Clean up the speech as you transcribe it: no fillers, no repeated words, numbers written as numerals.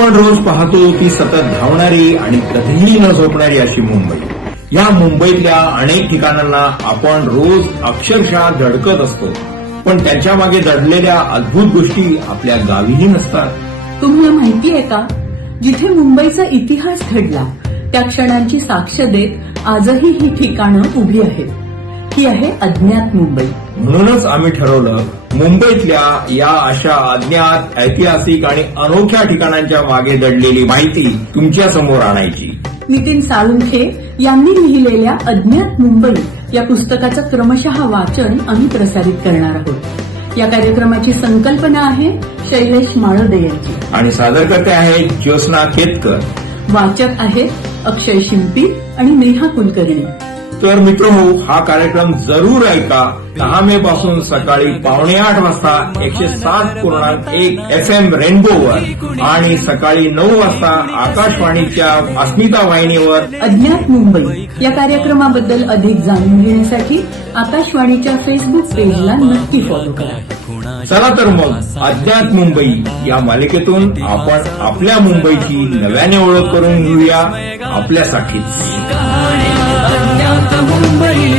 आपण रोज पाहतो ती सतत धावणारी आणि कधीही न झोपणारी अशी मुंबई. या मुंबईतल्या अनेक ठिकाणांना आपण रोज अक्षरशः धडकत असतो, पण त्यांच्या मागे दडलेल्या अद्भुत गोष्टी आपल्या गावीही नसतात. तुम्हाला माहिती आहे का, जिथे मुंबईचा इतिहास घडला त्या क्षणांची साक्ष देत आजही ही ठिकाणं उभी आहेत. ही आहे अज्ञात मुंबई. म्हणूनच आम्ही ठरवलं मुंबईतल्या या अशा अज्ञात, ऐतिहासिक आणि अनोख्या ठिकाणांच्या मागे दडलेली माहिती तुमच्या समोर आणायची. नितीन साळुंखे यांनी लिहिलेल्या अज्ञात मुंबई या पुस्तकाचं क्रमशः वाचन आम्ही प्रसारित करणार आहोत. या कार्यक्रमाची संकल्पना आहे शैलेश माळोदे यांची आणि सादरकर्ते आहेत ज्योत्स्ना केतकर. वाचक आहेत अक्षय शिंपी आणि नेहा कुलकर्णी. तर मित्रहो, हा कार्यक्रम जरूर ऐका. 10 मे पासून सकाळी 7:45 वाजता 107.1 FM रेनबोवर आणि सकाळी 9 वाजता आकाशवाणीच्या अस्मिता वाहिनीवर. अज्ञात मुंबई या कार्यक्रमाबद्दल अधिक जाणून घेण्यासाठी आकाशवाणीच्या फेसबुक पेजला नक्की फॉलो करा. चला तर मग अज्ञात मुंबई या मालिकेतून आपण आपल्या मुंबईची नव्याने ओळख करून घेऊया आपल्यासाठीच. अज्ञात मुंबई.